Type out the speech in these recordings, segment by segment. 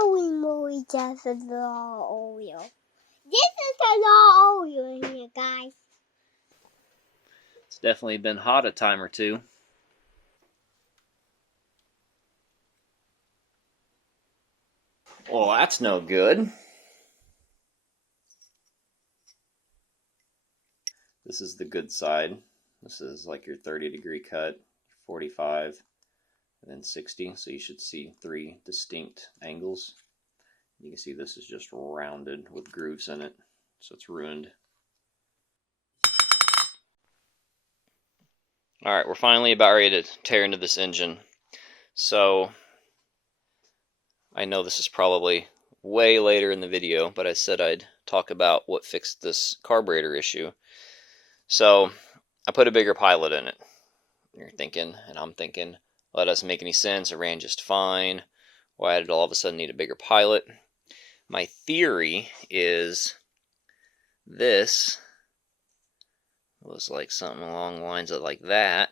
Holy moly, that's a lot of oil. This is a lot of oil in here, guys. It's definitely been hot a time or two. Well, that's no good. This is the good side. This is like your 30-degree cut, 45, and then 60. So you should see 3 distinct angles. You can see this is just rounded with grooves in it, so it's ruined. Alright, we're finally about ready to tear into this engine. So, I know this is probably way later in the video, but I said I'd talk about what fixed this carburetor issue. So, I put a bigger pilot in it. You're thinking, and I'm thinking, well, that doesn't make any sense. It ran just fine. Why did it all of a sudden need a bigger pilot? My theory is this was like something along the lines of like that.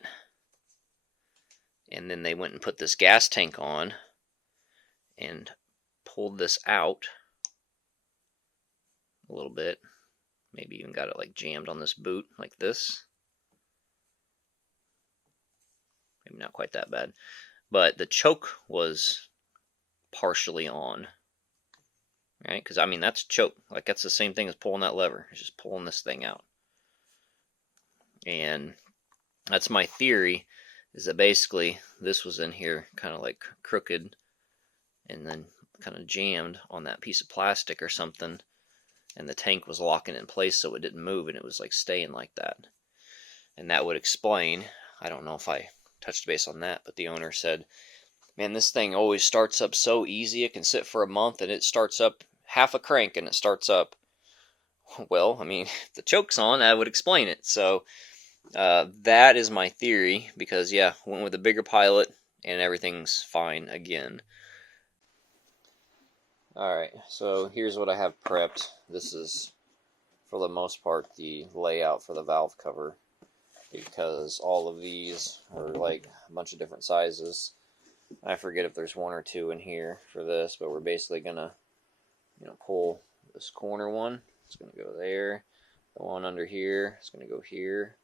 And then they went and put this gas tank on and pulled this out a little bit. Maybe even got it like jammed on this boot like this. Maybe not quite that bad. But the choke was partially on. Right? Because, I mean, that's choke. Like, that's the same thing as pulling that lever. It's just pulling this thing out. And that's my theory, is that basically this was in here kind of like crooked and then kind of jammed on that piece of plastic or something. And the tank was locking in place so it didn't move, and it was like staying like that. And that would explain, I don't know if I touched base on that, but the owner said, man, this thing always starts up so easy. It can sit for a month and it starts up half a crank and it starts up. Well, I mean, if the choke's on, that would explain it. So that is my theory, because yeah, went with a bigger pilot and everything's fine again. Alright, so here's what I have prepped. This is, for the most part, the layout for the valve cover, because all of these are like a bunch of different sizes. I forget if there's 1 or 2 in here for this, but we're basically gonna, pull this corner one. It's gonna go there. The one under here is gonna go here.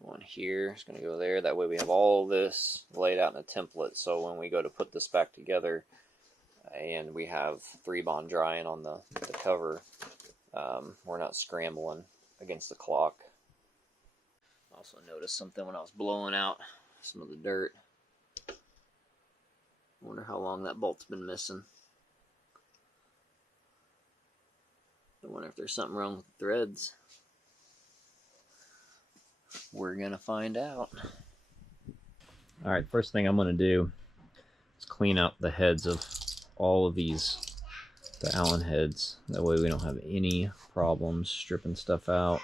The one here is gonna go there. That way we have all this laid out in a template. So when we go to put this back together, and we have 3-bond drying on the cover, we're not scrambling against the clock. Also noticed something when I was blowing out some of the dirt. Wonder how long that bolt's been missing. I wonder if there's something wrong with the threads. We're gonna find out. Alright, first thing I'm gonna do is clean out the heads of all of these, the Allen heads. That way we don't have any problems stripping stuff out.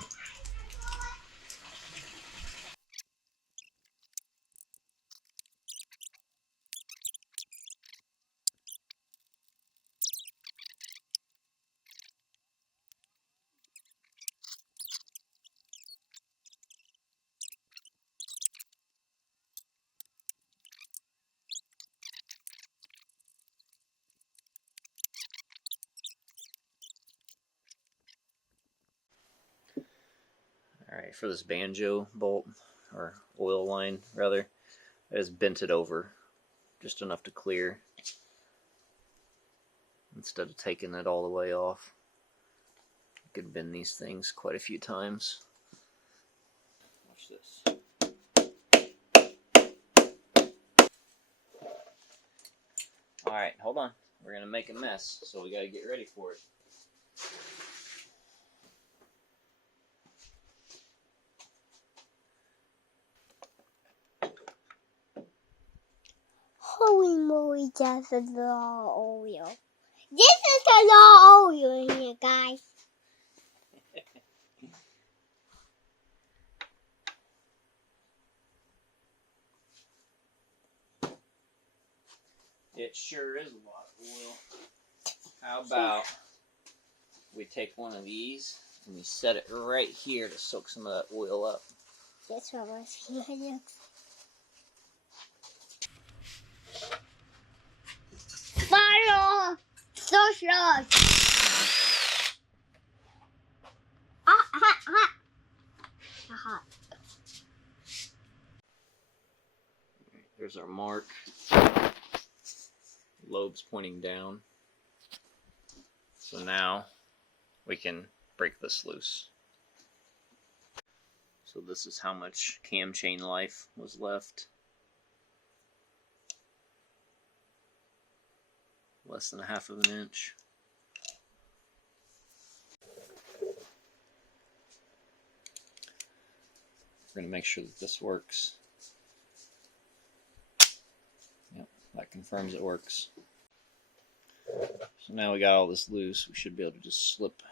Alright, for this banjo bolt, or oil line rather, I just bent it over just enough to clear, instead of taking it all the way off. I could bend these things quite a few times. Watch this. Alright, hold on. We're going to make a mess, so we got to get ready for it. Holy moly, that's a lot of oil. This is a lot of oil in here, guys. It sure is a lot of oil. How about we take one of these and we set it right here to soak some of that oil up. That's what I was saying. Fire! Hot, hot, hot. Hot. There's our mark. Lobes pointing down. So now we can break this loose. So this is how much cam chain life was left. Less than 1/2 of an inch. We're going to make sure that this works. Yep, that confirms it works. So now we got all this loose, we should be able to just slip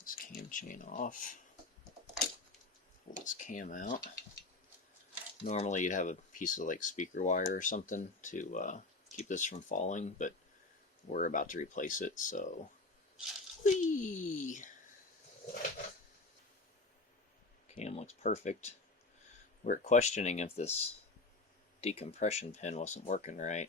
this cam chain off. Pull this cam out. Normally you'd have a piece of like speaker wire or something to keep this from falling, but we're about to replace it, so whee! Cam looks perfect. We're questioning if this decompression pin wasn't working right.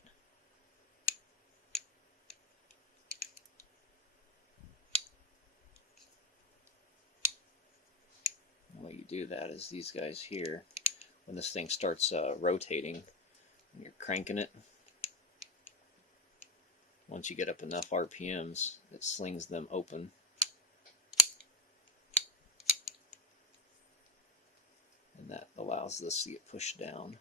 The way you do that is these guys here, when this thing starts rotating, and you're cranking it, once you get up enough RPMs, it slings them open. And that allows this to get pushed down.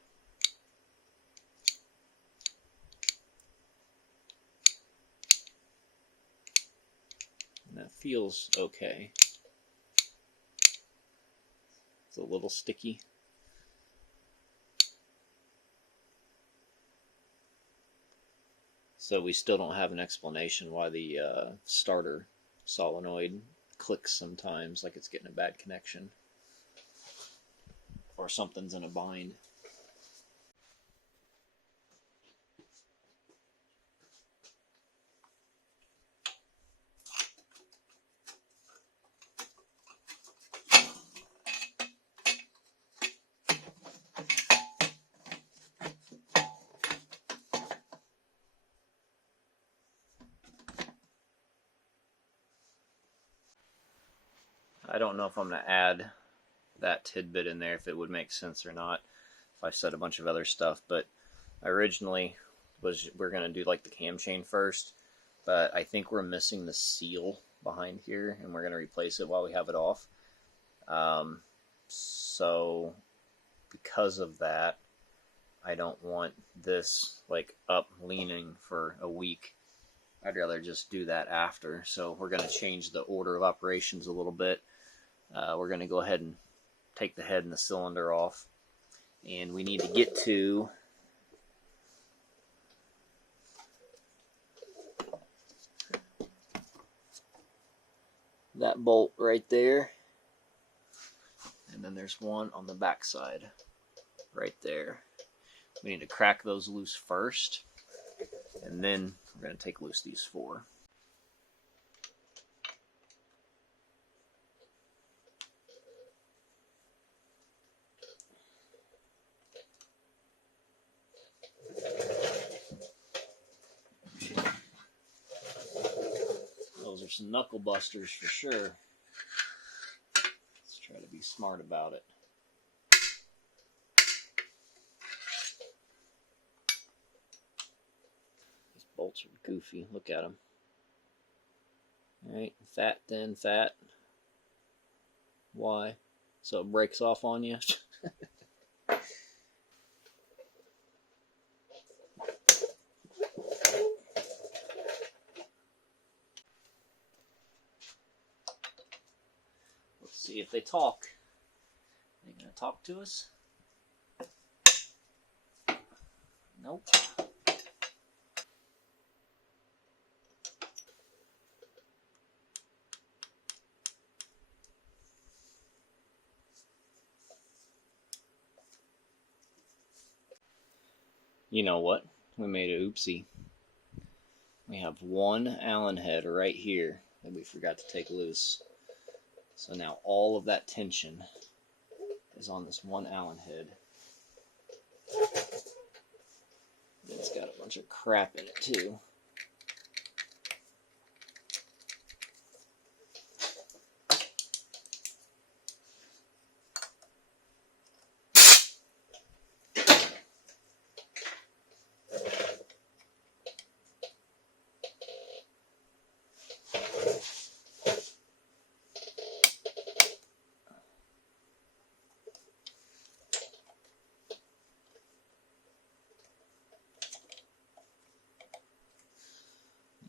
And that feels okay. It's a little sticky. So we still don't have an explanation why the starter solenoid clicks sometimes like it's getting a bad connection. Or something's in a bind. I don't know if I'm going to add that tidbit in there, if it would make sense or not, if I said a bunch of other stuff, but originally we're going to do like the cam chain first, but I think we're missing the seal behind here, and we're going to replace it while we have it off. So because of that, I don't want this like up leaning for a week. I'd rather just do that after. So we're going to change the order of operations a little bit. We're going to go ahead and take the head and the cylinder off, and we need to get to that bolt right there, and then there's one on the back side right there. We need to crack those loose first, and then we're going to take loose these 4. Those are some knuckle busters for sure. Let's try to be smart about it. These bolts are goofy. Look at them. Alright, fat, thin, fat. Why? So it breaks off on you? See if they talk. Are they gonna talk to us? Nope. You know what? We made an oopsie. We have one Allen head right here that we forgot to take loose. So now all of that tension is on this one Allen head. It's got a bunch bunch of crap in it too.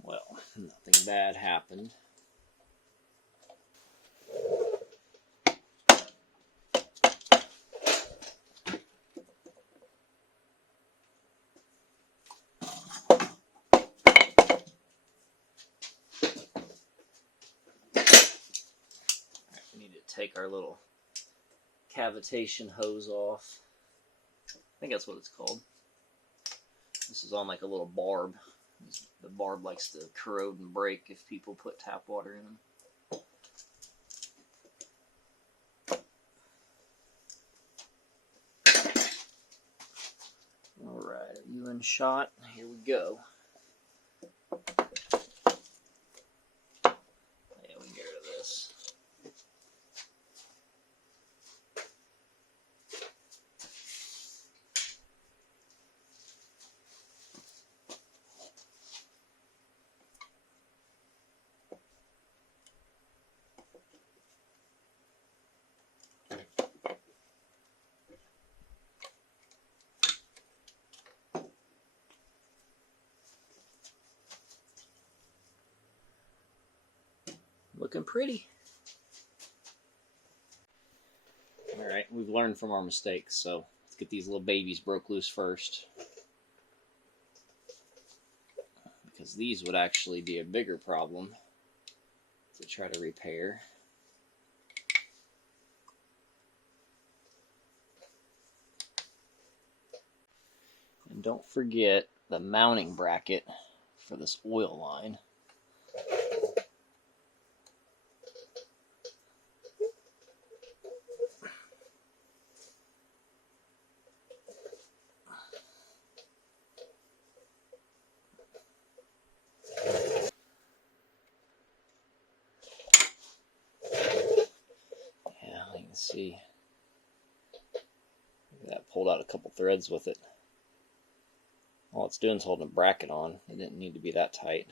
Well, nothing bad happened. We need to take our little cavitation hose off. I think that's what it's called. This is on like a little barb. The barb likes to corrode and break if people put tap water in them. Alright, are you in shot? Here we go. Yeah, we get rid of this. Looking pretty. Alright, we've learned from our mistakes, so let's get these little babies broke loose first. Because these would actually be a bigger problem to try to repair. And don't forget the mounting bracket for this oil line. See, that pulled out a couple threads with it. All it's doing is holding a bracket on. It didn't need to be that tight.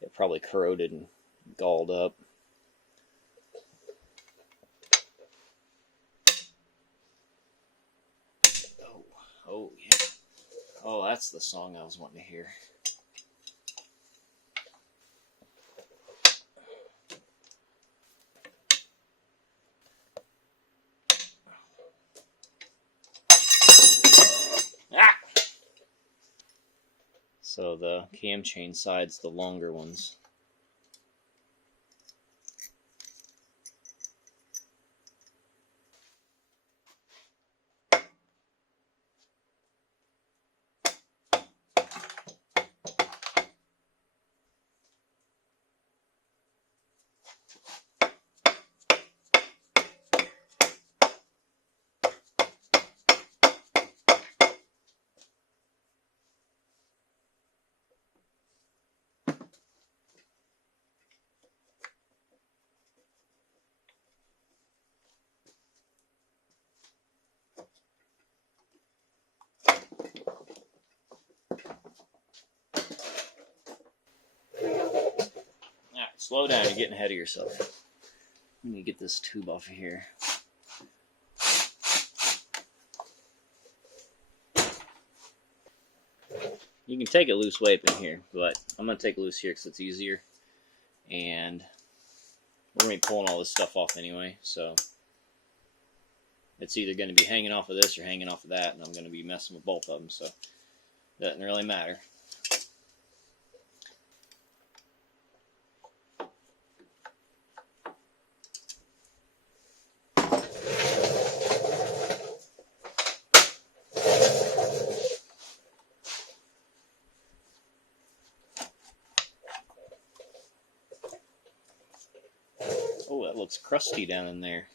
It probably corroded and galled up. Oh yeah. Oh, that's the song I was wanting to hear. So the cam chain side's the longer ones. Slow down, you're getting ahead of yourself. Let me get this tube off of here. You can take it loose way up in here, but I'm going to take it loose here because it's easier. And we're going to be pulling all this stuff off anyway, so it's either going to be hanging off of this or hanging off of that, and I'm going to be messing with both of them, so it doesn't really matter. Oh, that looks crusty down in there.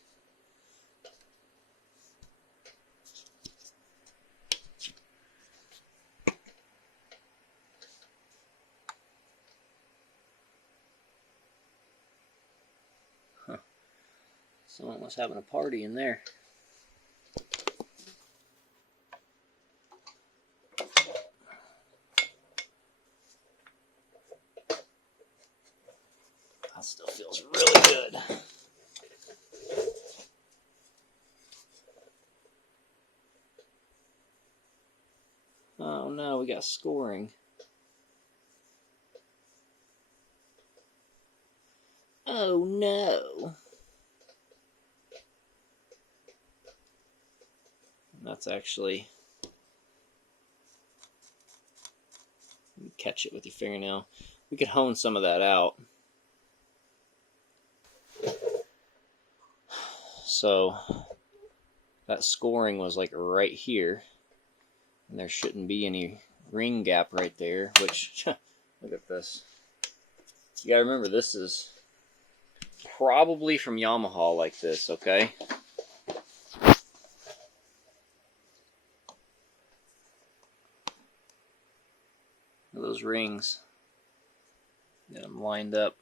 Someone was having a party in there. That still feels really good. Oh no, we got scoring. Oh no. That's actually, you catch it with your fingernail. We could hone some of that out. So that scoring was like right here, and there shouldn't be any ring gap right there, which, look at this. You gotta remember, this is probably from Yamaha like this, okay? Those rings, get them lined up.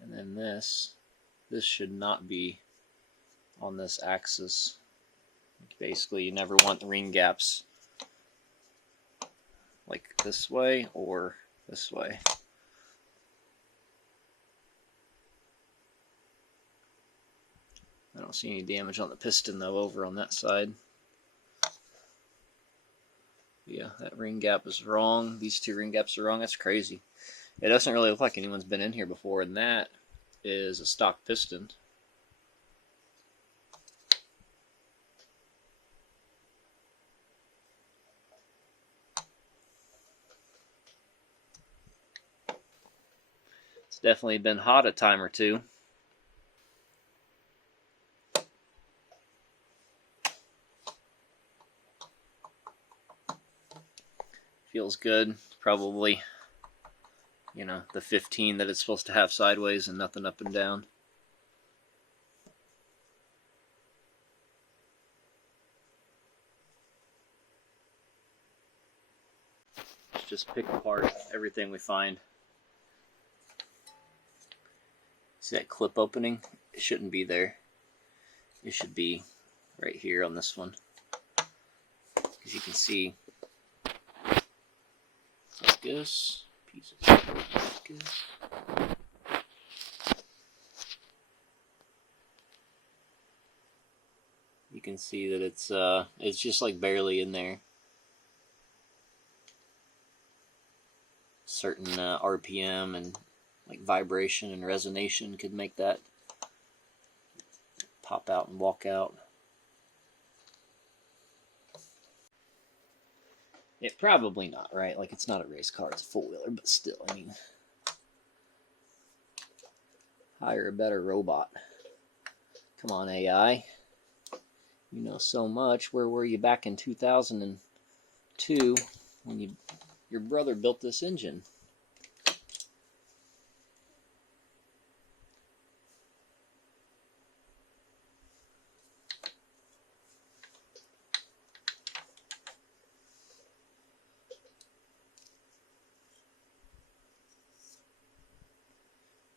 And then this should not be on this axis. Basically, you never want the ring gaps like this way or this way. I don't see any damage on the piston though over on that side. Yeah, that ring gap is wrong. These two ring gaps are wrong. That's crazy. It doesn't really look like anyone's been in here before, and that is a stock piston. It's definitely been hot a time or two. Feels good. Probably, you know, the 15 that it's supposed to have sideways and nothing up and down. Let's just pick apart everything we find. See that clip opening? It shouldn't be there. It should be right here on this one. As you can see, focus, pieces of focus. You can see that it's just like barely in there. Certain RPM and like vibration and resonation could make that pop out and walk out. It probably not, right? Like, it's not a race car, it's a four-wheeler, but still, I mean, hire a better robot. Come on, AI. You know so much. Where were you back in 2002 when your brother built this engine?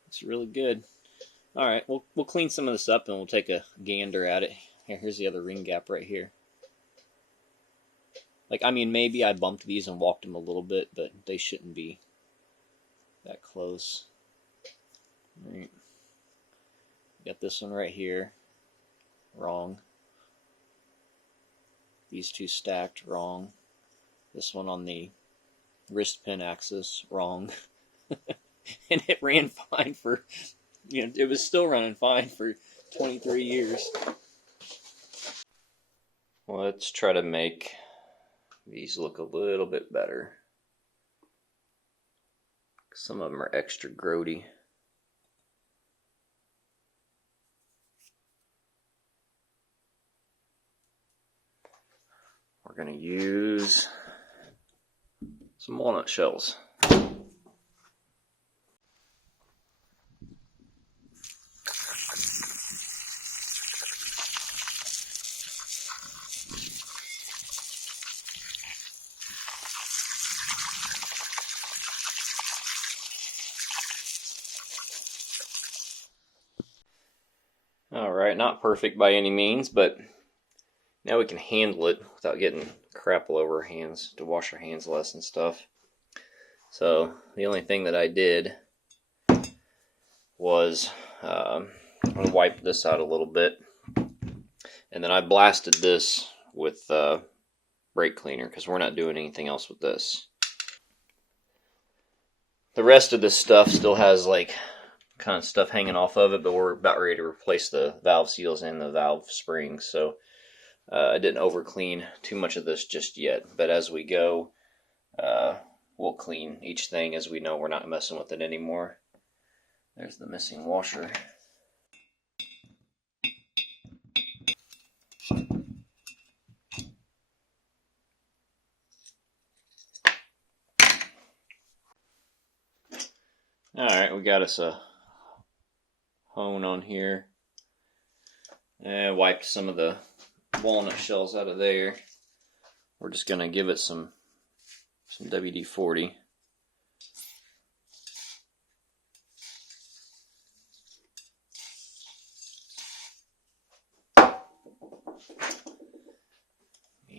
It's really good. All right, we'll clean some of this up and we'll take a gander at it. Here's the other ring gap right here. Like, I mean, maybe I bumped these and walked them a little bit, but they shouldn't be that close. All right. Got this one right here. Wrong. These two stacked. Wrong. This one on the wrist pin axis. Wrong. And it ran fine for, you know, it was still running fine for 23 years. Let's try to make these look a little bit better. Some of them are extra grody. We're going to use some walnut shells. Alright, not perfect by any means, but now we can handle it without getting crap all over our hands, to wash our hands less and stuff. So the only thing that I did was I'm going to wipe this out a little bit, and then I blasted this with brake cleaner because we're not doing anything else with this. The rest of this stuff still has like kind of stuff hanging off of it, but we're about ready to replace the valve seals and the valve springs, so I didn't over clean too much of this just yet, but as we go we'll clean each thing as we know we're not messing with it anymore. There's the missing washer. Alright, we got us a hone on here. And wiped some of the walnut shells out of there. We're just going to give it some WD-40.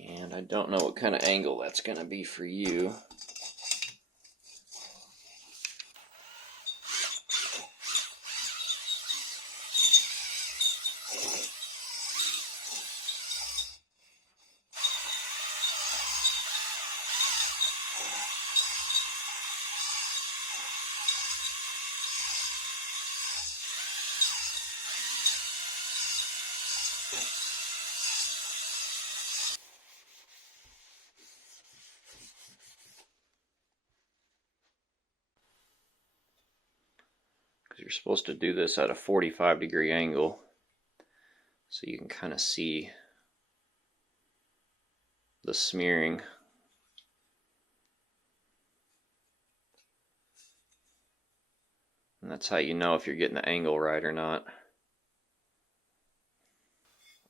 And I don't know what kind of angle that's going to be for you. Because you're supposed to do this at a 45-degree angle so you can kind of see the smearing. And that's how you know if you're getting the angle right or not.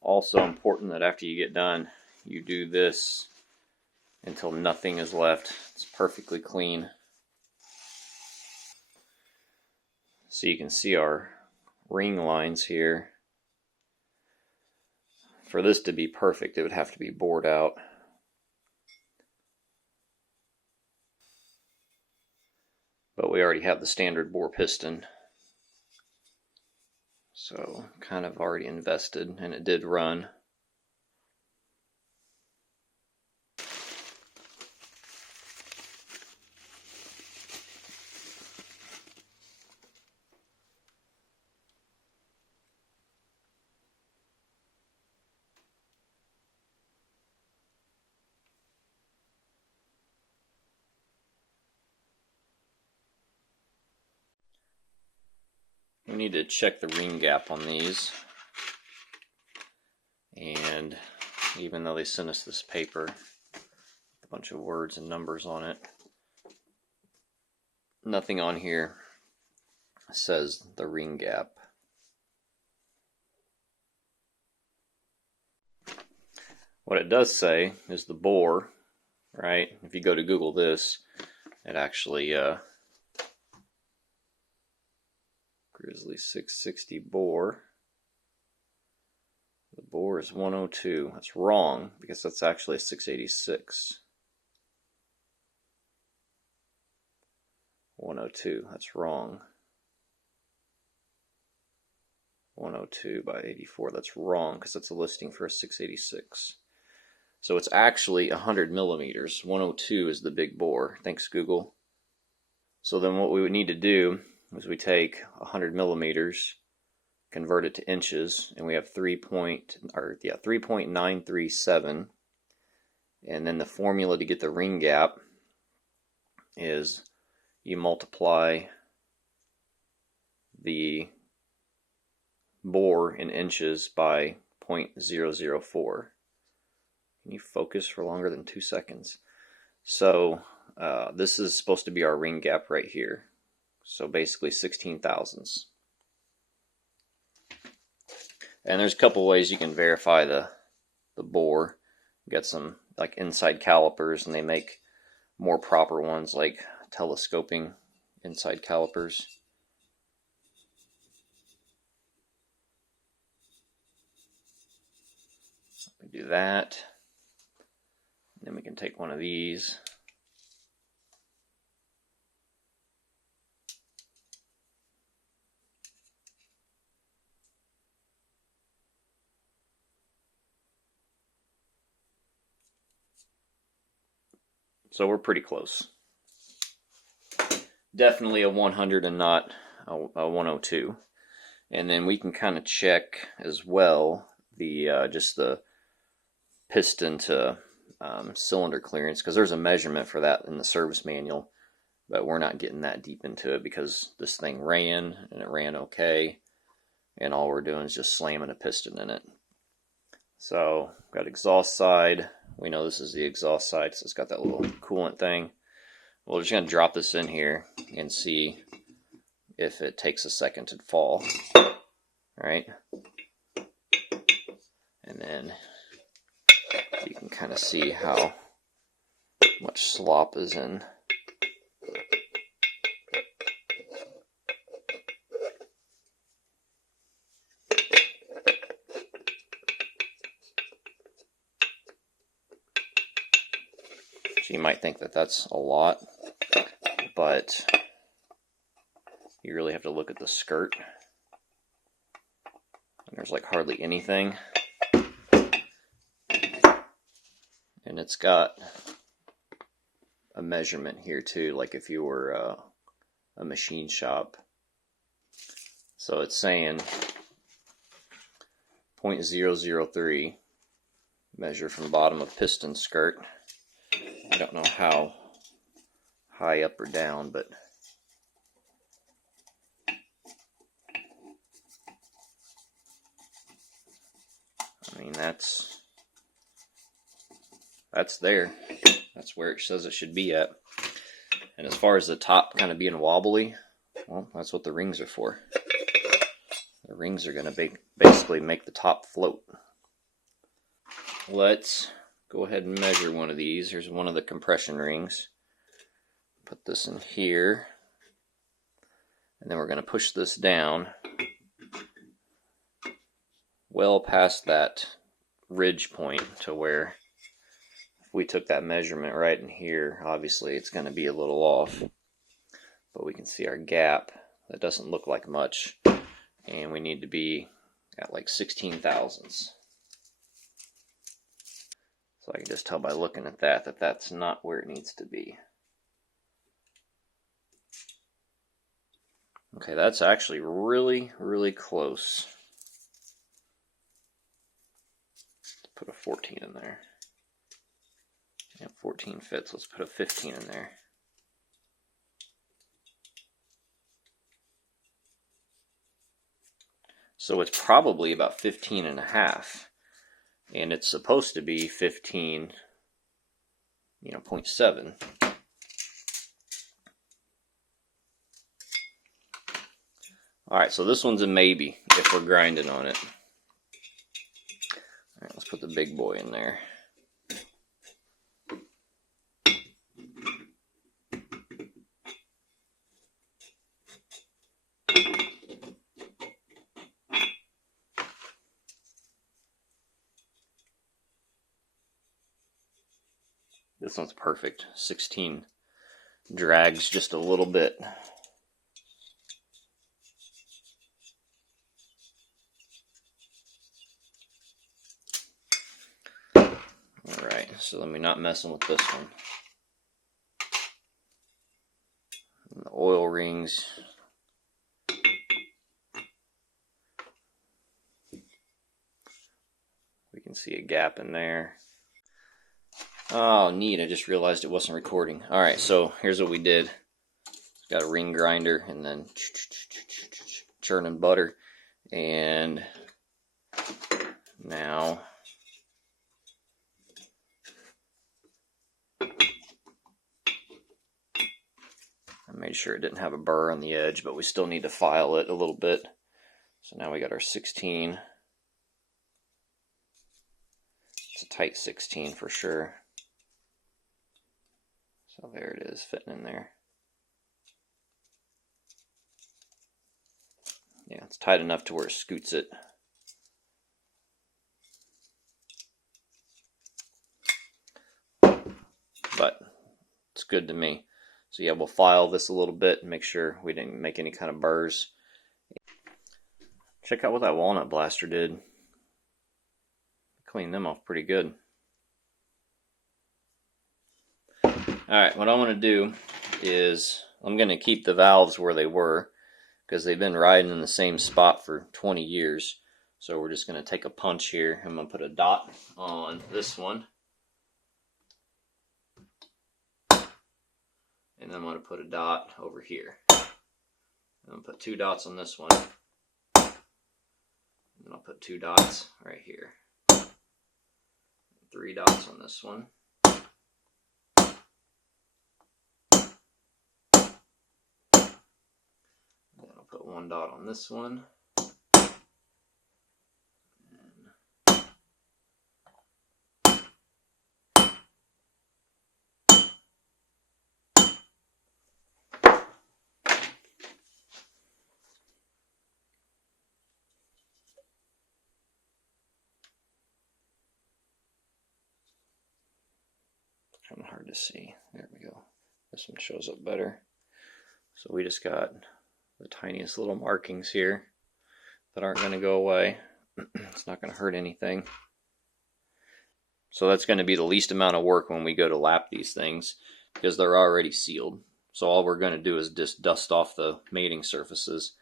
Also important that after you get done, you do this until nothing is left. It's perfectly clean. So you can see our ring lines here. For this to be perfect, it would have to be bored out. But we already have the standard bore piston. So kind of already invested, and it did run. We need to check the ring gap on these, and even though they sent us this paper, a bunch of words and numbers on it, nothing on here says the ring gap. What it does say is the bore, right? If you go to Google this, it actually Grizzly 660 bore. The bore is 102. That's wrong because that's actually a 686. 102. That's wrong. 102 by 84. That's wrong because that's a listing for a 686. So it's actually 100 millimeters. 102 is the big bore. Thanks, Google. So then what we would need to do is we take 100 millimeters, convert it to inches, and we have 3.937. And then the formula to get the ring gap is you multiply the bore in inches by 0.004. Can you focus for longer than 2 seconds? So this is supposed to be our ring gap right here. So basically 16 thousandths. And there's a couple ways you can verify the bore. Get some like inside calipers, and they make more proper ones like telescoping inside calipers. we do that. Then we can take one of these. So we're pretty close. Definitely a 100 and not a 102. And then we can kind of check as well the just the piston to cylinder clearance, because there's a measurement for that in the service manual, but we're not getting that deep into it because this thing ran and it ran okay, and all we're doing is just slamming a piston in it. So got exhaust side. We know this is the exhaust side, so it's got that little coolant thing. We're just going to drop this in here and see if it takes a second to fall. All right. And then you can kind of see how much slop is in. So you might think that that's a lot, but you really have to look at the skirt. And there's like hardly anything. And it's got a measurement here too, like if you were a machine shop. So it's saying 0.003 measure from bottom of piston skirt. I don't know how high up or down, but I mean that's there. That's where it says it should be at. And as far as the top kind of being wobbly, well, that's what the rings are for. The rings are going to basically make the top float. Let's go ahead and measure one of these. Here's one of the compression rings. Put this in here. And then we're going to push this down well past that ridge point to where if we took that measurement right in here, obviously it's going to be a little off. But we can see our gap. That doesn't look like much. And we need to be at like 16 thousandths. So I can just tell by looking at that that's not where it needs to be. Okay, that's actually really, really close. Put a 14 in there. Yeah, 14 fits. Let's put a 15 in there. So it's probably about 15 and a half. And it's supposed to be 15, 0.7. Alright, so this one's a maybe if we're grinding on it. Alright, let's put the big boy in there. This one's perfect. 16 drags just a little bit. Alright, so let me not messing with this one. And the oil rings. We can see a gap in there. Oh, neat. I just realized it wasn't recording. Alright, so here's what we did. Got a ring grinder and then churning butter. And now I made sure it didn't have a burr on the edge, but we still need to file it a little bit. So now we got our 16. It's a tight 16 for sure. So there it is, fitting in there. Yeah, it's tight enough to where it scoots it. but it's good to me. So yeah, we'll file this a little bit and make sure we didn't make any kind of burrs. Check out what that walnut blaster did. Cleaned them off pretty good. Alright, what I want to do is I'm going to keep the valves where they were because they've been riding in the same spot for 20 years. So we're just going to take a punch here. I'm going to put a dot on this one. And then I'm going to put a dot over here. I'm going to put 2 dots on this one. And then I'll put 2 dots right here. 3 dots on this one. Then I'll put 1 dot on this one. Kind of hard to see. There we go. This one shows up better. So we just got the tiniest little markings here that aren't going to go away. It's not going to hurt anything. So that's going to be the least amount of work when we go to lap these things because they're already sealed. So all we're going to do is just dust off the mating surfaces.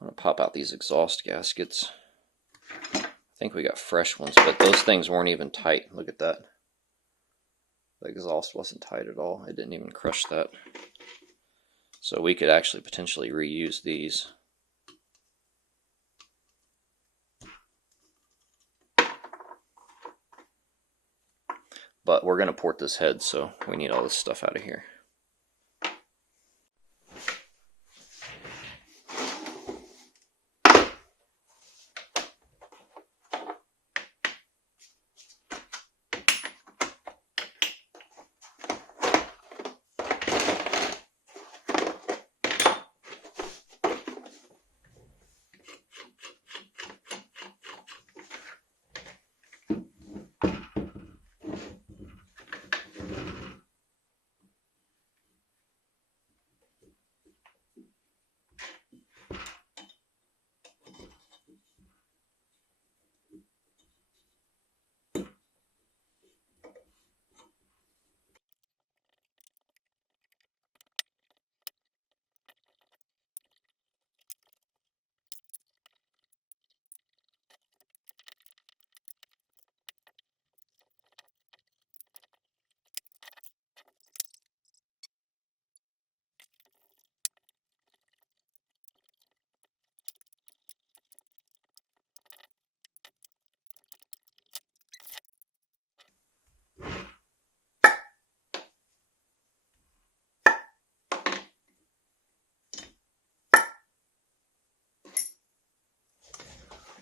I'm going to pop out these exhaust gaskets. I think we got fresh ones, but those things weren't even tight. Look at that. The exhaust wasn't tight at all. It didn't even crush that. So we could actually potentially reuse these. But we're going to port this head, so we need all this stuff out of here.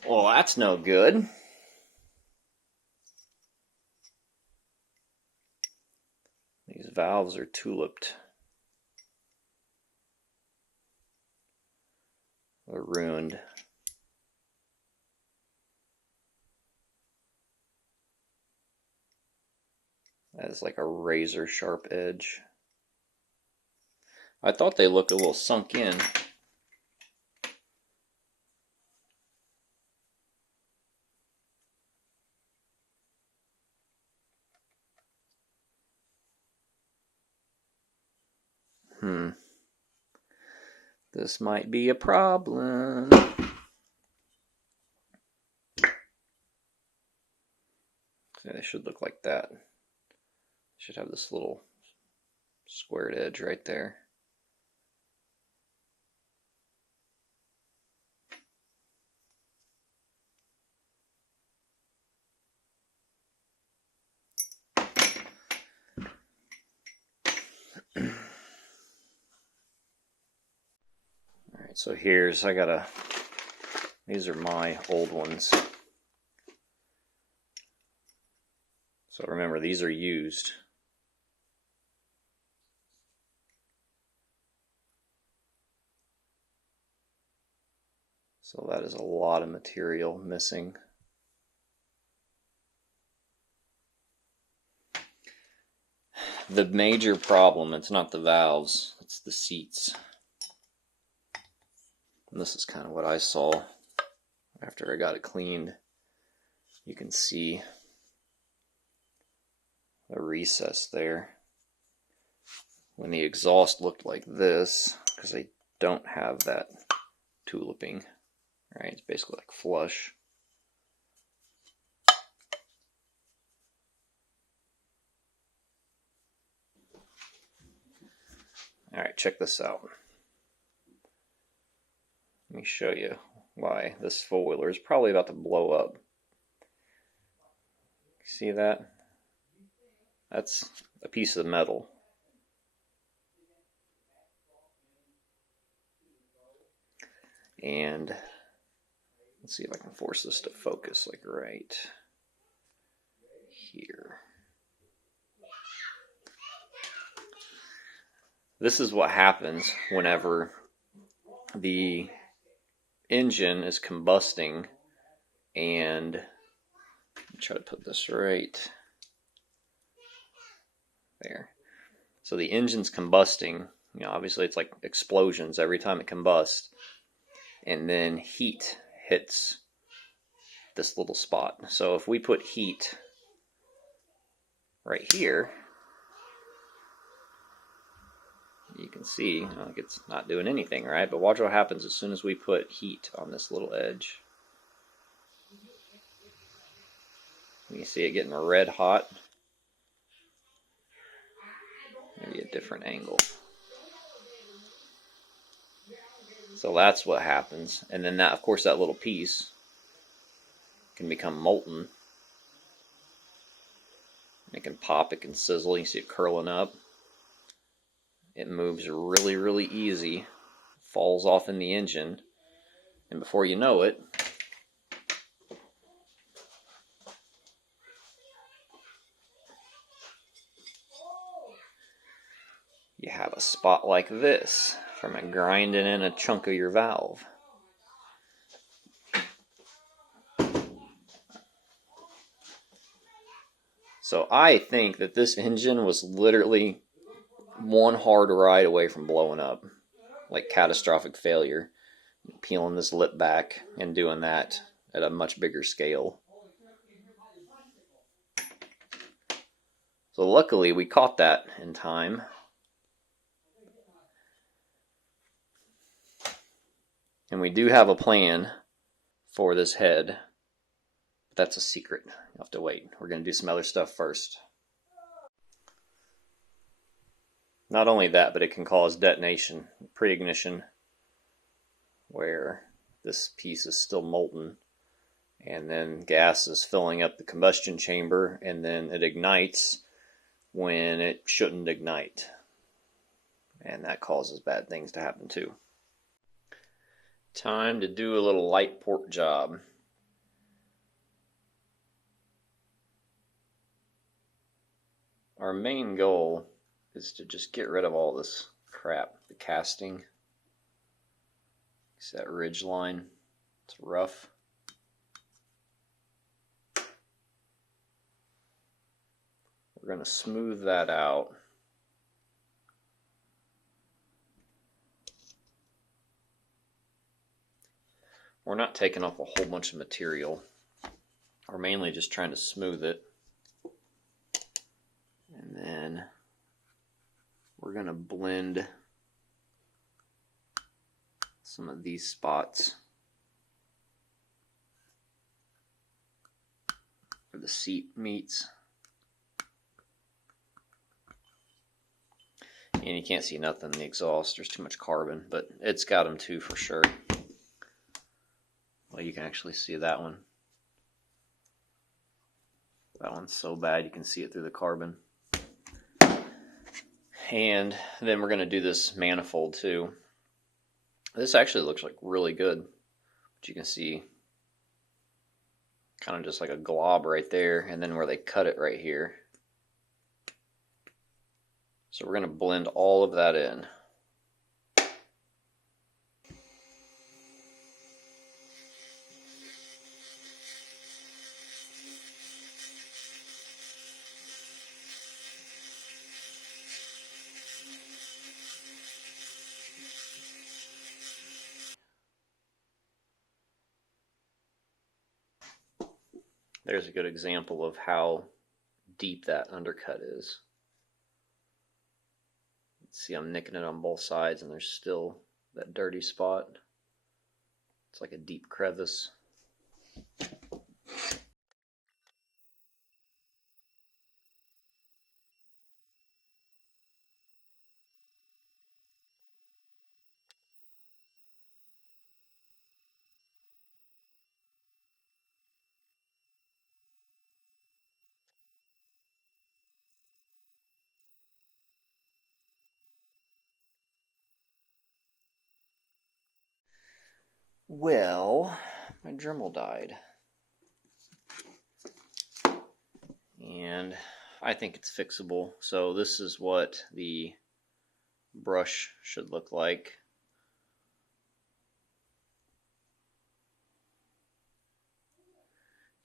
Well, that's no good. These valves are tuliped. They're ruined. That is like a razor sharp edge. I thought they looked a little sunk in. This might be a problem. So they should look like that. Should have this little squared edge right there. Alright, so these are my old ones. So remember, these are used. So that is a lot of material missing. The major problem, it's not the valves, it's the seats. And this is kind of what I saw after I got it cleaned. You can see a recess there. When the exhaust looked like this, because they don't have that tuliping, right? It's basically like flush. Alright, check this out. Let me show you why this four-wheeler is probably about to blow up. See that? That's a piece of metal. And let's see if I can force this to focus like right here. This is what happens whenever the engine is combusting, and let me try to put this right there. So the engine's combusting, you know, obviously it's like explosions every time it combusts, and then heat hits this little spot. So if we put heat right here, you can see like it's not doing anything, right? But watch what happens as soon as we put heat on this little edge. You see it getting red hot. Maybe a different angle. So that's what happens. And then that, of course, that little piece can become molten. It can pop, it can sizzle. You see it curling up. It moves really, really easy, falls off in the engine, and before you know it, you have a spot like this from it grinding in a chunk of your valve. So I think that this engine was literally one hard ride away from blowing up, like catastrophic failure, peeling this lip back and doing that at a much bigger scale. So luckily we caught that in time. And we do have a plan for this head, but that's a secret. You'll have to wait. We're going to do some other stuff first. Not only that, but it can cause detonation, pre-ignition, where this piece is still molten, and then gas is filling up the combustion chamber, and then it ignites when it shouldn't ignite. And that causes bad things to happen too. Time to do a little light port job. Our main goal is to just get rid of all this crap, the casting. See that ridge line? It's rough. We're going to smooth that out. We're not taking off a whole bunch of material. We're mainly just trying to smooth it. And then we're going to blend some of these spots where the seat meets. And you can't see nothing in the exhaust. There's too much carbon, but it's got them too for sure. Well, you can actually see that one. That one's so bad you can see it through the carbon. And then we're going to do this manifold too. This actually looks like really good. But you can see kind of just like a glob right there, and then where they cut it right here. So we're going to blend all of that in. there's a good example of how deep that undercut is. See, I'm nicking it on both sides and there's still that dirty spot. It's like a deep crevice. Well, my Dremel died. And I think it's fixable. So this is what the brush should look like.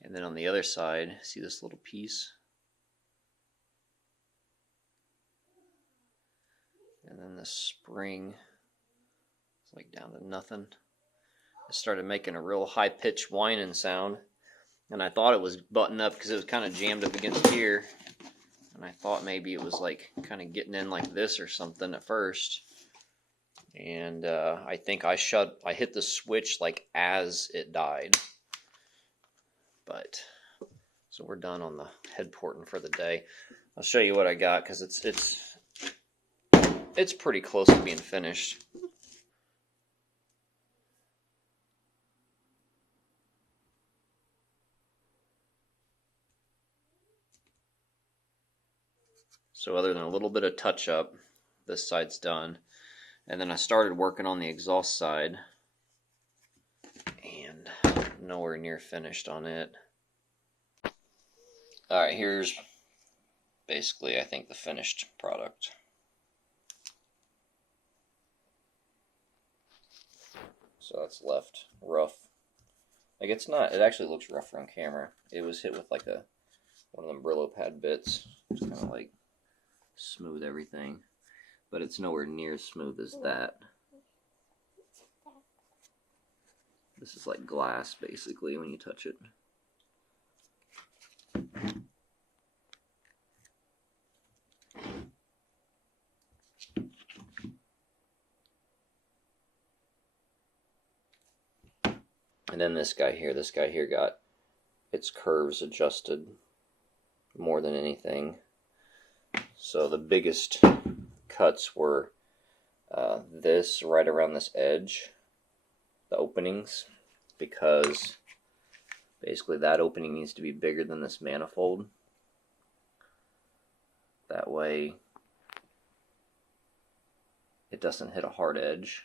And then on the other side, see this little piece? And then the spring is like down to nothing. It started making a real high-pitched whining sound. And I thought it was buttoned up because it was kind of jammed up against here. And I thought maybe it was like kind of getting in like this or something at first. And I think I hit the switch like as it died. But so we're done on the head porting for the day. I'll show you what I got because it's pretty close to being finished. So other than a little bit of touch up, this side's done. And then I started working on the exhaust side and nowhere near finished on it. Alright, here's basically I think the finished product. So that's left rough. Like it actually looks rougher on camera. It was hit with like one of them Brillo pad bits. It's kind of like smooth everything, but it's nowhere near as smooth as that. This is like glass basically when you touch it. And then this guy here got its curves adjusted more than anything. So the biggest cuts were this right around this edge, the openings, because basically that opening needs to be bigger than this manifold. That way it doesn't hit a hard edge.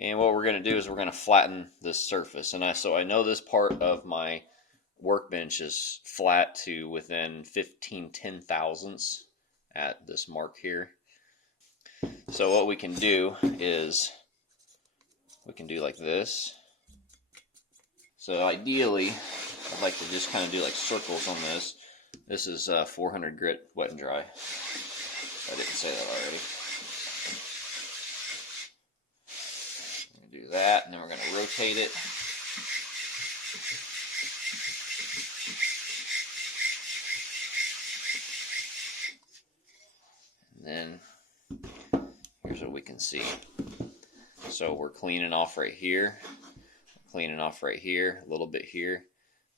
And what we're going to do is we're going to flatten this surface. And so I know this part of my workbench is flat to within 10 thousandths at this mark here. So what we can do is we can do like this. So ideally, I'd like to just kind of do like circles on this. This is 400 grit wet and dry. I didn't say that already. Do that, and then we're going to rotate it. And then here's what we can see. So we're cleaning off right here, cleaning off right here, a little bit here,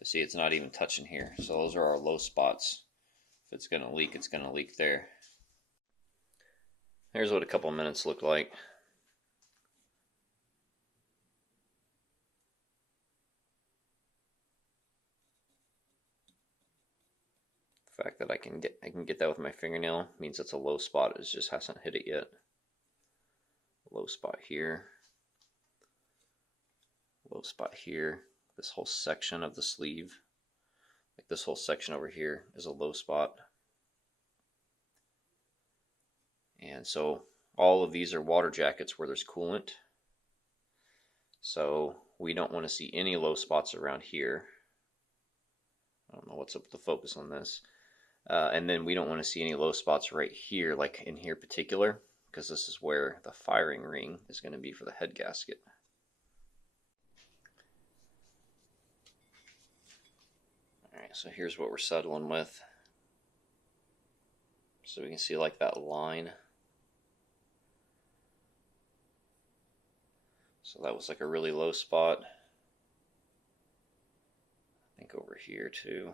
but see it's not even touching here. So those are our low spots. If it's going to leak, it's going to leak there. Here's what a couple minutes look like. The fact that I can get that with my fingernail means it's a low spot. It just hasn't hit it yet. Low spot here. Low spot here. This whole section of the sleeve, like this whole section over here, is a low spot. And so all of these are water jackets where there's coolant. So we don't want to see any low spots around here. I don't know what's up with the focus on this. And then we don't want to see any low spots right here, like in here particular, because this is where the firing ring is going to be for the head gasket. Alright, so here's what we're settling with. So we can see like that line. So that was like a really low spot. I think over here too.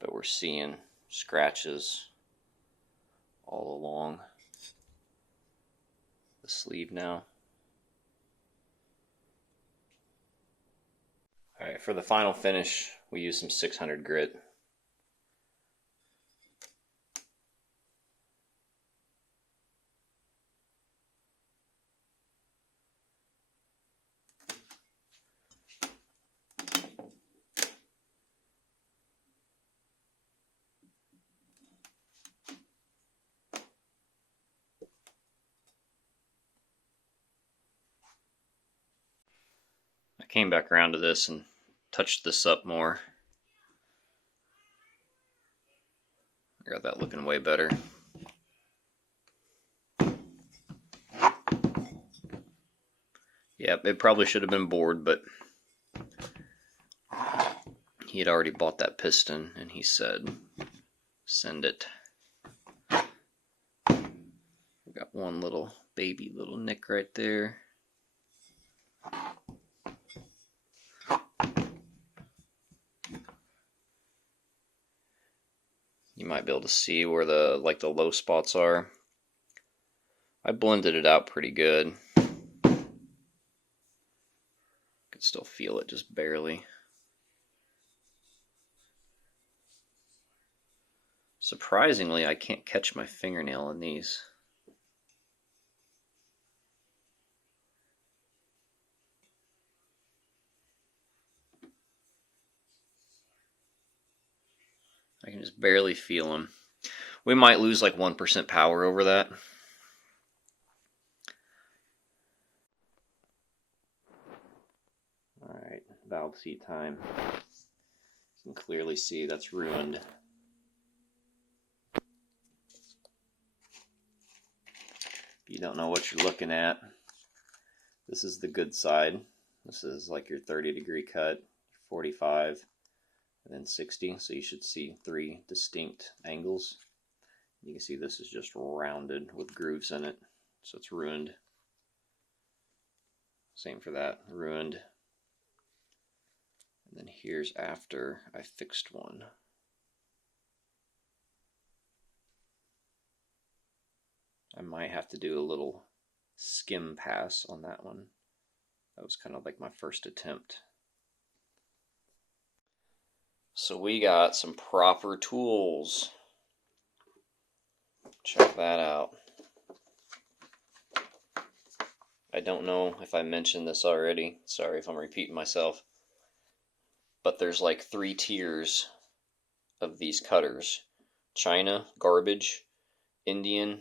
But we're seeing scratches all along the sleeve now. Alright, for the final finish, we use some 600 grit. I came back around to this and touched this up more. I got that looking way better. Yep, it probably should have been bored, but he had already bought that piston and he said, send it. We got one little baby little nick right there. You might be able to see where the low spots are. I blended it out pretty good. Could still feel it just barely. Surprisingly, I can't catch my fingernail in these. I can just barely feel them. We might lose like 1% power over that. Alright, valve seat time. You can clearly see that's ruined. If you don't know what you're looking at, this is the good side. This is like your 30-degree cut, 45, and then 60. So you should see 3 distinct angles. You can see this is just rounded with grooves in it, so it's ruined. Same for that, ruined. And then here's after I fixed one. I might have to do a little skim pass on that one. That was kind of like my first attempt. So we got some proper tools. Check that out. I don't know if I mentioned this already. Sorry if I'm repeating myself. But there's like 3 tiers of these cutters. China, garbage. Indian,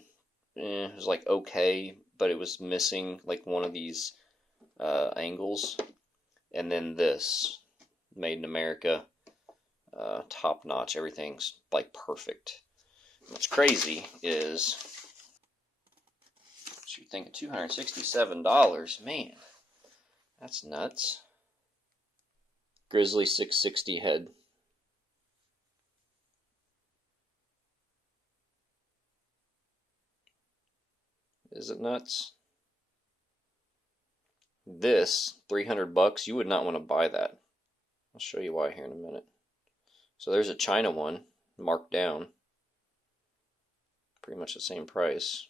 it was like okay, but it was missing like one of these angles. And then this, made in America, top notch. Everything's like perfect. What's crazy is, you're thinking $267, man, that's nuts. Grizzly 660 head. Is it nuts? This, $300, you would not want to buy that. I'll show you why here in a minute. So there's a China one, marked down. Pretty much the same price.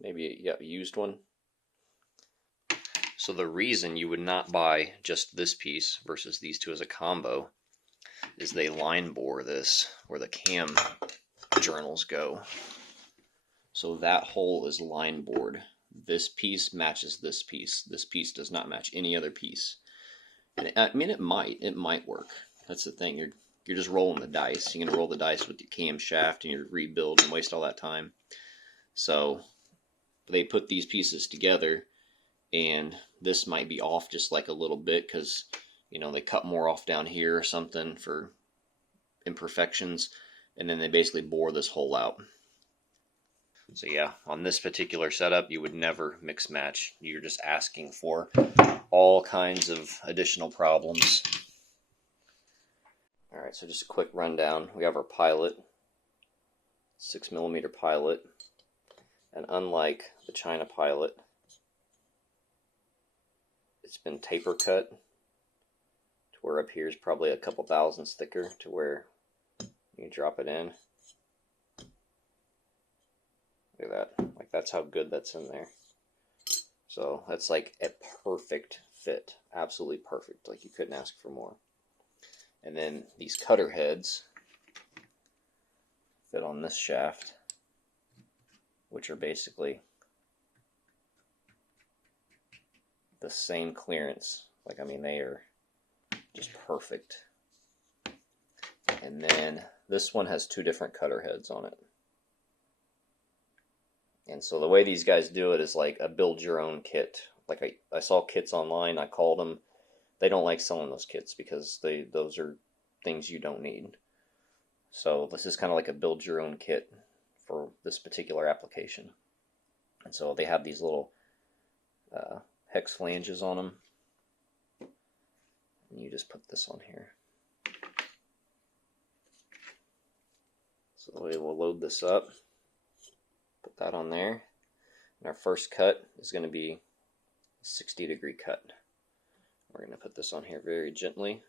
Maybe you got a used one. So the reason you would not buy just this piece versus these two as a combo is they line bore this where the cam journals go. So that hole is line bored. This piece matches this piece. This piece does not match any other piece. And I mean, it might work. That's the thing. You're just rolling the dice. You're gonna roll the dice with your cam shaft and you rebuild and waste all that time. So they put these pieces together and this might be off just like a little bit because, you know, they cut more off down here or something for imperfections, and then they basically bore this hole out. So yeah, on this particular setup, you would never mix match. You're just asking for all kinds of additional problems. All right, so just a quick rundown. We have our pilot, 6mm pilot, and unlike the China pilot, it's been taper cut to where up here is probably a couple thousandths thicker to where you drop it in. Look at that. Like, that's how good that's in there. So that's like a perfect fit. Absolutely perfect. Like, you couldn't ask for more. And then these cutter heads fit on this shaft, which are basically the same clearance. Like, I mean, they are just perfect. And then this one has 2 different cutter heads on it. And so the way these guys do it is like a build your own kit. Like I saw kits online, I called them. They don't like selling those kits because those are things you don't need. So this is kind of like a build your own kit for this particular application. And so they have these little hex flanges on them. And you just put this on here. So the way we'll load this up, put that on there. And our first cut is going to be a 60-degree cut. We're going to put this on here very gently.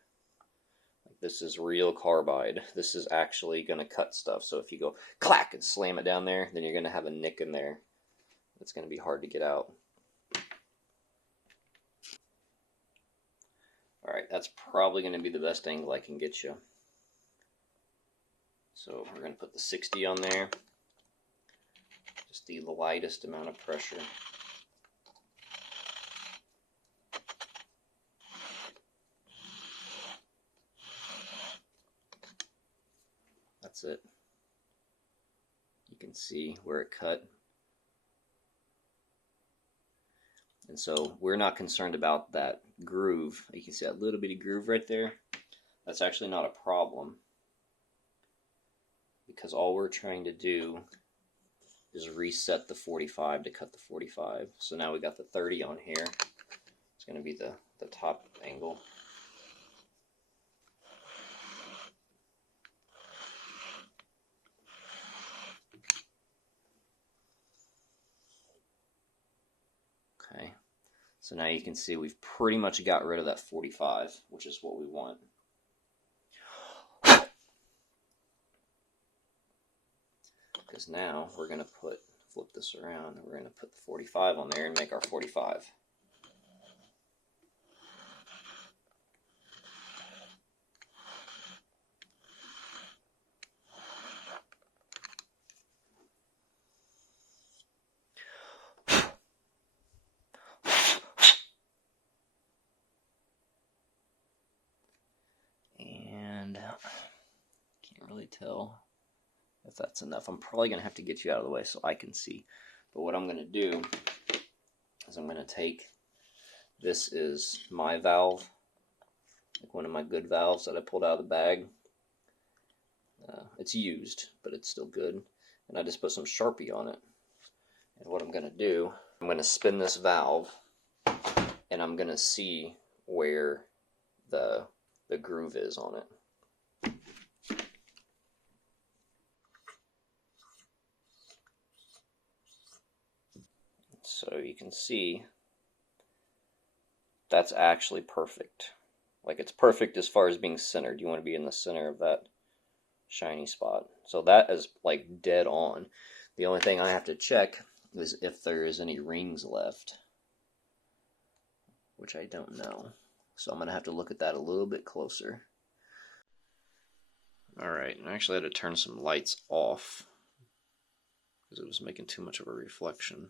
Like, this is real carbide. This is actually going to cut stuff. So if you go clack and slam it down there, then you're going to have a nick in there. It's going to be hard to get out. Alright, that's probably going to be the best angle I can get you. So we're going to put the 60 on there. Just the lightest amount of pressure. That's it. You can see where it cut. And so we're not concerned about that groove. You can see that little bitty groove right there. That's actually not a problem, because all we're trying to do is reset the 45 to cut the 45. So now we got the 30 on here. It's going to be the top angle. Okay, so now you can see we've pretty much got rid of that 45, which is what we want. Because now we're going to flip this around, and we're going to put the 45 on there and make our 45. And can't really tell if that's enough. I'm probably going to have to get you out of the way so I can see. But what I'm going to do is I'm going to take, this is my valve, like one of my good valves that I pulled out of the bag. It's used, but it's still good. And I just put some Sharpie on it. And what I'm going to do, I'm going to spin this valve, and I'm going to see where the groove is on it. So you can see that's actually perfect. Like, it's perfect as far as being centered. You want to be in the center of that shiny spot. So that is like dead on. The only thing I have to check is if there is any rings left, which I don't know. So I'm going to have to look at that a little bit closer. Alright, I actually had to turn some lights off because it was making too much of a reflection.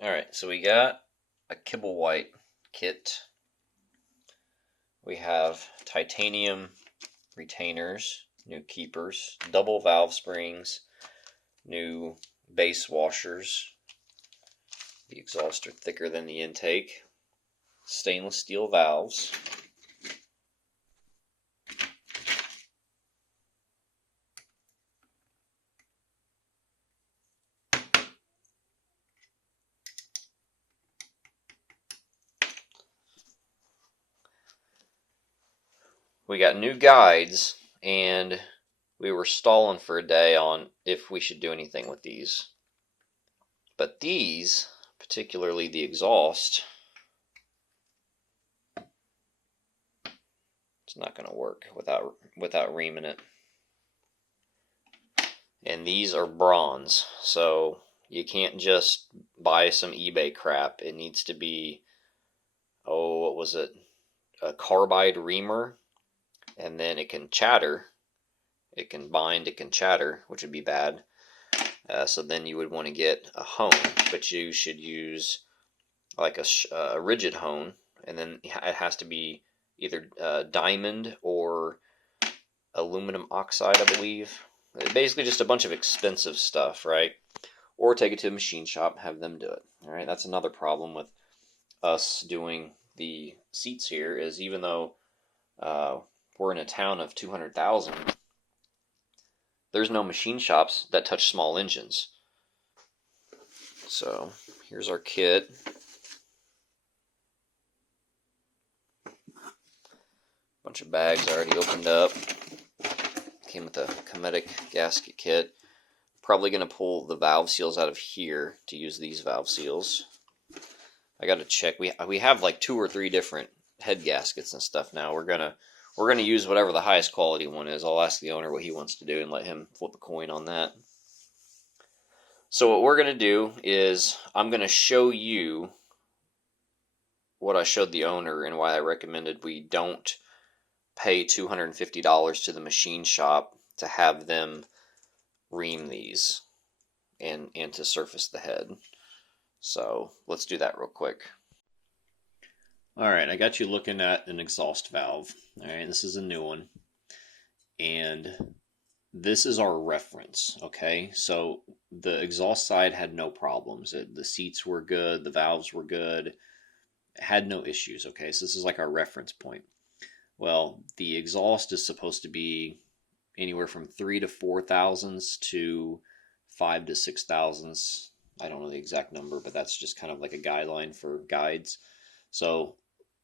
Alright, so we got a Kibblewhite kit. We have titanium retainers, new keepers, double valve springs, new base washers. The exhausts are thicker than the intake. Stainless steel valves. We got new guides, and we were stalling for a day on if we should do anything with these. But these, particularly the exhaust, it's not going to work without reaming it. And these are bronze, so you can't just buy some eBay crap. It needs to be, what was it? A carbide reamer, and then it can chatter. It can bind, it can chatter, which would be bad. So then you would want to get a hone, but you should use like a rigid hone, and then it has to be either diamond or aluminum oxide, I believe. Basically just a bunch of expensive stuff, right? Or take it to a machine shop, have them do it. All right, that's another problem with us doing the seats here, is even though we're in a town of 200,000, there's no machine shops that touch small engines. So here's our kit. Bunch of bags already opened up. Came with a Cometic gasket kit. Probably going to pull the valve seals out of here to use these valve seals. I got to check. We have like 2 or 3 different head gaskets and stuff now. We're gonna use whatever the highest quality one is. I'll ask the owner what he wants to do and let him flip a coin on that. So what we're gonna do is I'm gonna show you what I showed the owner and why I recommended we don't pay $250 to the machine shop to have them ream these and to surface the head. So let's do that real quick. All right, I got you looking at an exhaust valve. All right, this is a new one. And this is our reference, okay? So the exhaust side had no problems. The seats were good, the valves were good, had no issues, okay? So this is like our reference point. Well, the exhaust is supposed to be anywhere from 3 to 4 thousandths to 5 to 6 thousandths. I don't know the exact number, but that's just kind of like a guideline for guides. So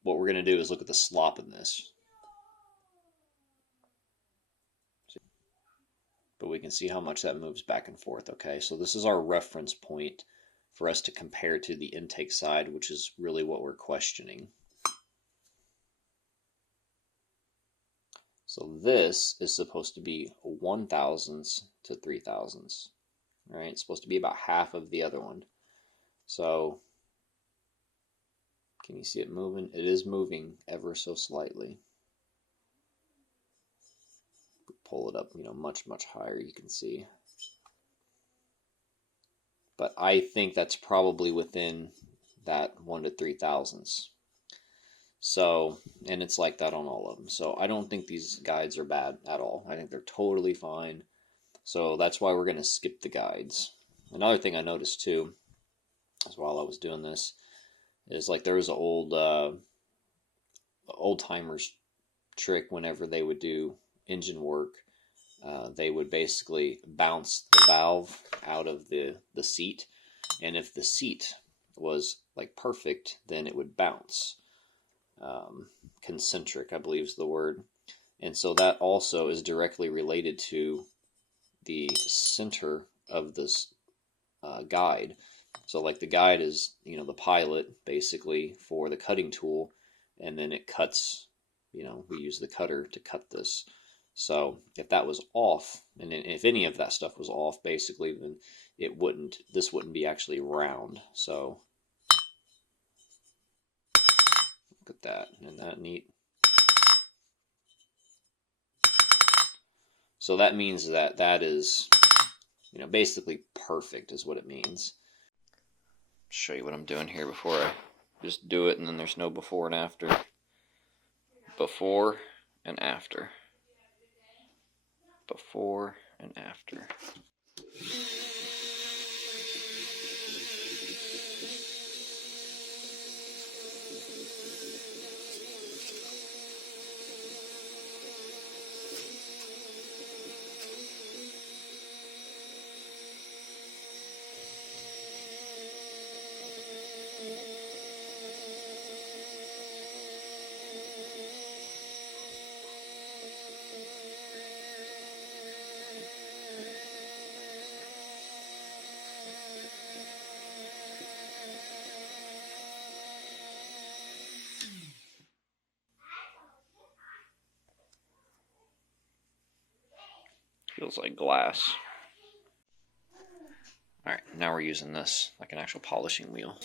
what we're going to do is look at the slop in this. But we can see how much that moves back and forth, okay? So this is our reference point for us to compare to the intake side, which is really what we're questioning. So this is supposed to be 1 thousandths to 3 thousandths. All right, it's supposed to be about half of the other one. So can you see it moving? It is moving ever so slightly. Pull it up, much, much higher, you can see. But I think that's probably within that 1 to 3 thousandths. So, and it's like that on all of them. So I don't think these guides are bad at all. I think they're totally fine. So that's why we're going to skip the guides. Another thing I noticed too, as while I was doing this, is like there was an old timers trick whenever they would do engine work. They would basically bounce the valve out of the seat, and if the seat was like perfect, then it would bounce. Concentric, I believe is the word. And so that also is directly related to the center of this guide. So like the guide is, the pilot basically for the cutting tool, and then it cuts, we use the cutter to cut this. So if that was off, and if any of that stuff was off, basically, then this wouldn't be actually round. So look at that, isn't that neat? So that means that is, basically perfect is what it means. Show you what I'm doing here before I just do it, and then there's no before and after. Before and after. Before and after. Feels like glass. Alright, now we're using this like an actual polishing wheel.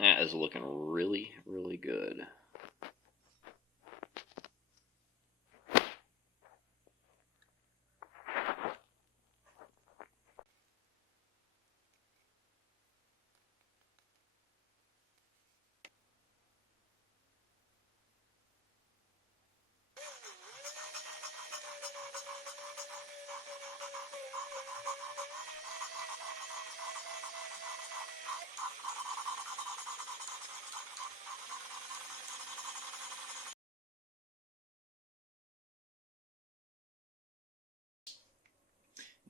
That is looking really, really good.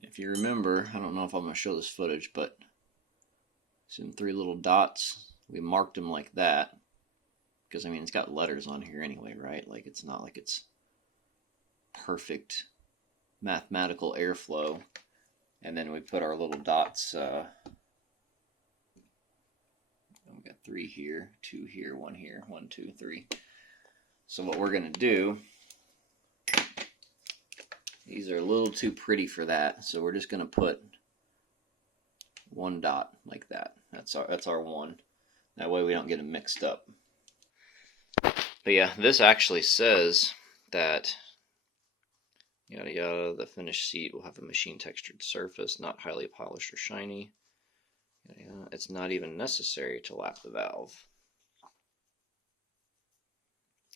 If you remember, I don't know if I'm going to show this footage, but some 3 little dots, we marked them like that. Because, I mean, it's got letters on here anyway, right? Like, it's not like it's perfect mathematical airflow. And then we put our little dots, we got 3 here, 2 here, 1 here, 1, 2, 3. So what we're going to do, these are a little too pretty for that, so we're just going to put 1 dot like that. That's our 1. That way we don't get them mixed up. But yeah, this actually says that yada yada, the finished seat will have a machine textured surface, not highly polished or shiny. Yada yada. It's not even necessary to lap the valve.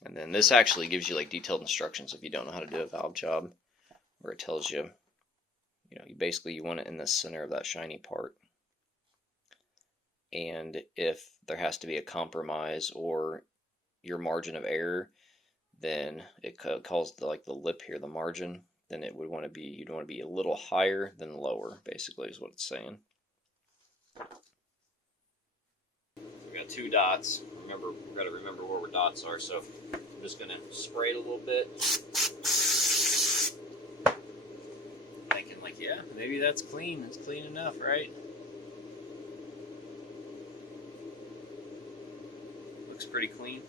And then this actually gives you like detailed instructions if you don't know how to do a valve job, where it tells you, you know, you want it in the center of that shiny part. And if there has to be a compromise or your margin of error, then it calls the lip here the margin. Then it would want to be, you'd want to be a little higher than lower, basically is what it's saying. We got 2 dots. Remember, we've got to remember where our dots are. So I'm just going to spray it a little bit. Thinking like, yeah, maybe that's clean. It's clean enough, right? Looks pretty clean.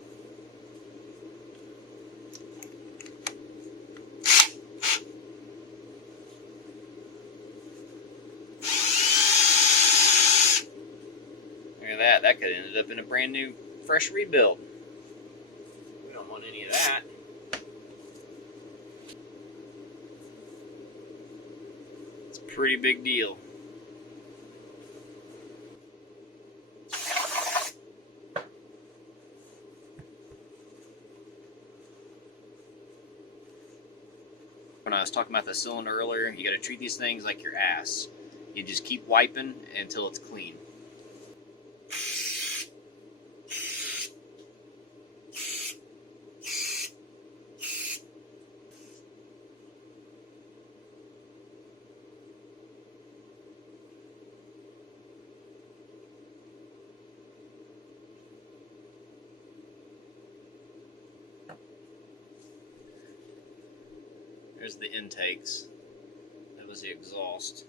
That could have ended up in a brand new, fresh rebuild. We don't want any of that. It's a pretty big deal. When I was talking about the cylinder earlier, you got to treat these things like your ass. You just keep wiping until it's clean. There's the intakes. That was the exhaust.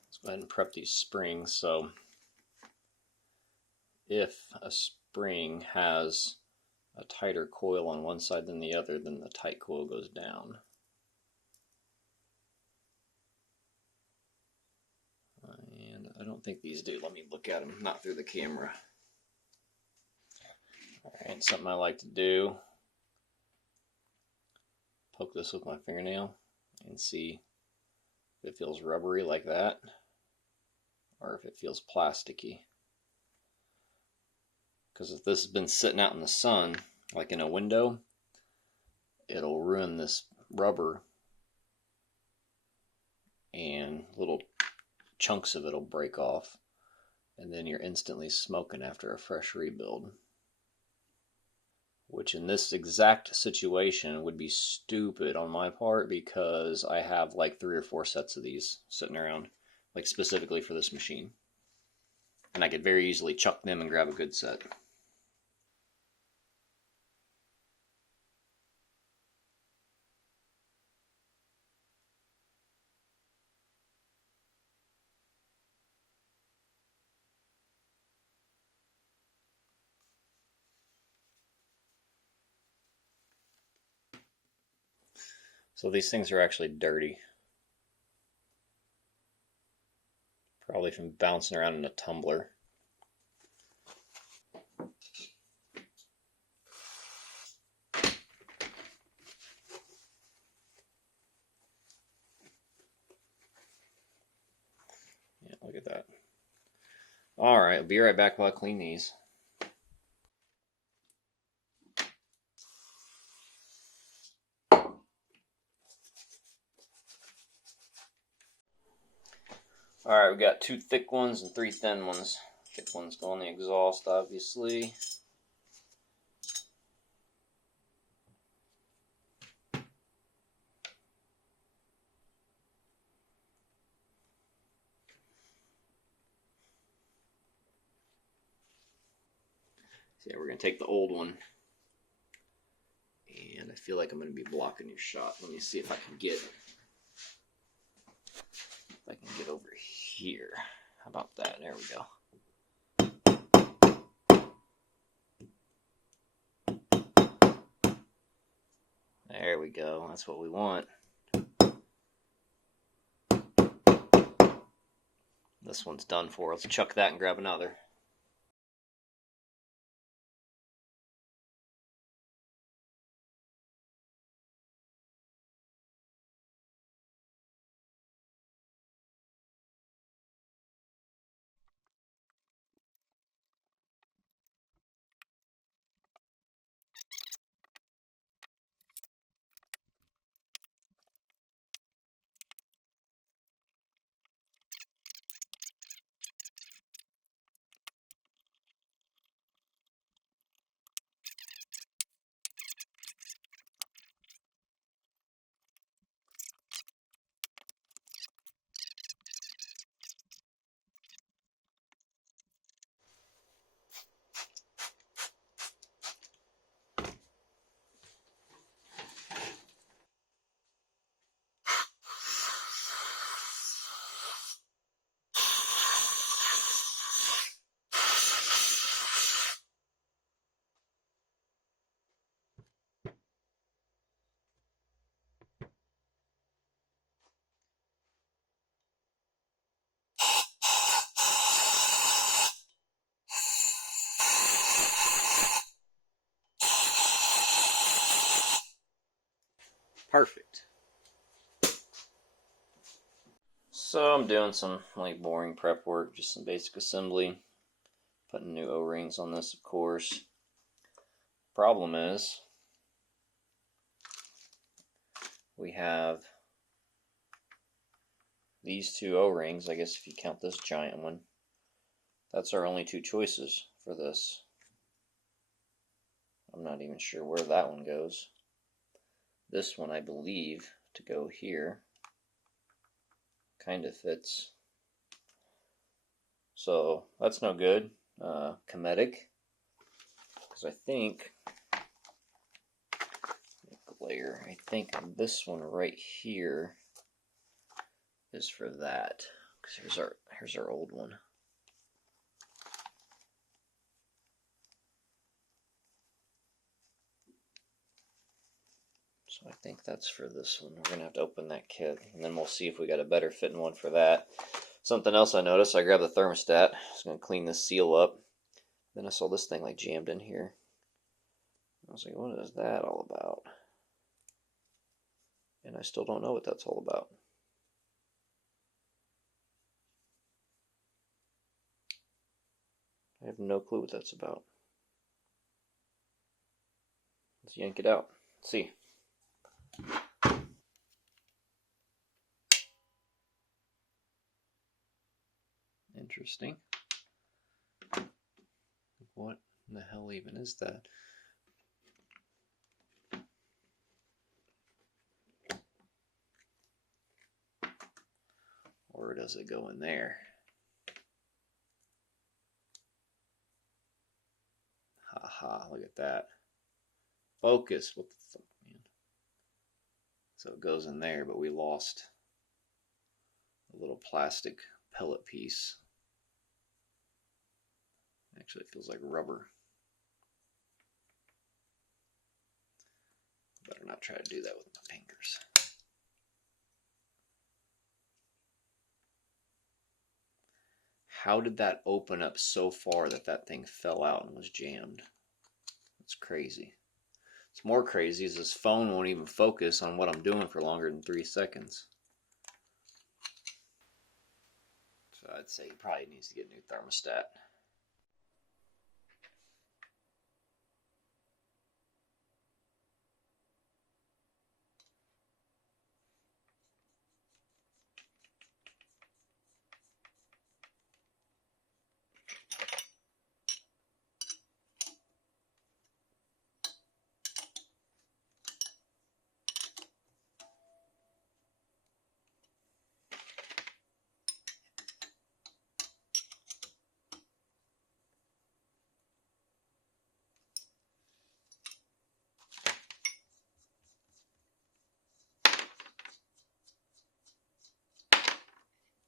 Let's go ahead and prep these springs. So if a spring has a tighter coil on one side than the other, then the tight coil goes down. And I don't think these do. Let me look at them, not through the camera. Alright, something I like to do, poke this with my fingernail and see if it feels rubbery like that, or if it feels plasticky. Because if this has been sitting out in the sun, like in a window, it'll ruin this rubber and little chunks of it will break off, and then you're instantly smoking after a fresh rebuild. Which in this exact situation would be stupid on my part, because I have like 3 or 4 sets of these sitting around, like specifically for this machine. And I could very easily chuck them and grab a good set. So these things are actually dirty. Probably from bouncing around in a tumbler. Yeah, look at that. Alright, I'll be right back while I clean these. Alright, we got 2 thick ones and 3 thin ones. Thick ones go on the exhaust, obviously. So yeah, we're going to take the old one. And I feel like I'm going to be blocking your shot. Let me see if I can get over here. How about that? There we go. There we go. That's what we want. This one's done for. Let's chuck that and grab another. Perfect. So I'm doing some like boring prep work, just some basic assembly. Putting new O-rings on this, of course. Problem is, we have these 2 O-rings, I guess if you count this giant one. That's our only 2 choices for this. I'm not even sure where that one goes. This one, I believe, to go here, kind of fits. So that's no good. Comedic, because I think layer. I think this one right here is for that. Because here's our old one. So I think that's for this one. We're gonna have to open that kit, and then we'll see if we got a better fitting one for that. Something else I noticed, I grabbed the thermostat. I was gonna clean this seal up. Then I saw this thing like jammed in here. I was like, what is that all about? And I still don't know what that's all about. I have no clue what that's about. Let's yank it out. Let's see. interesting. What in the hell even is that? Or does it go in there? Haha, look at that. Focus. What the fuck, man? So it goes in there, but we lost a little plastic pellet piece. Actually, it feels like rubber. Better not try to do that with my fingers. How did that open up so far that that thing fell out and was jammed? That's crazy. What's more crazy is this phone won't even focus on what I'm doing for longer than 3 seconds. So I'd say he probably needs to get a new thermostat.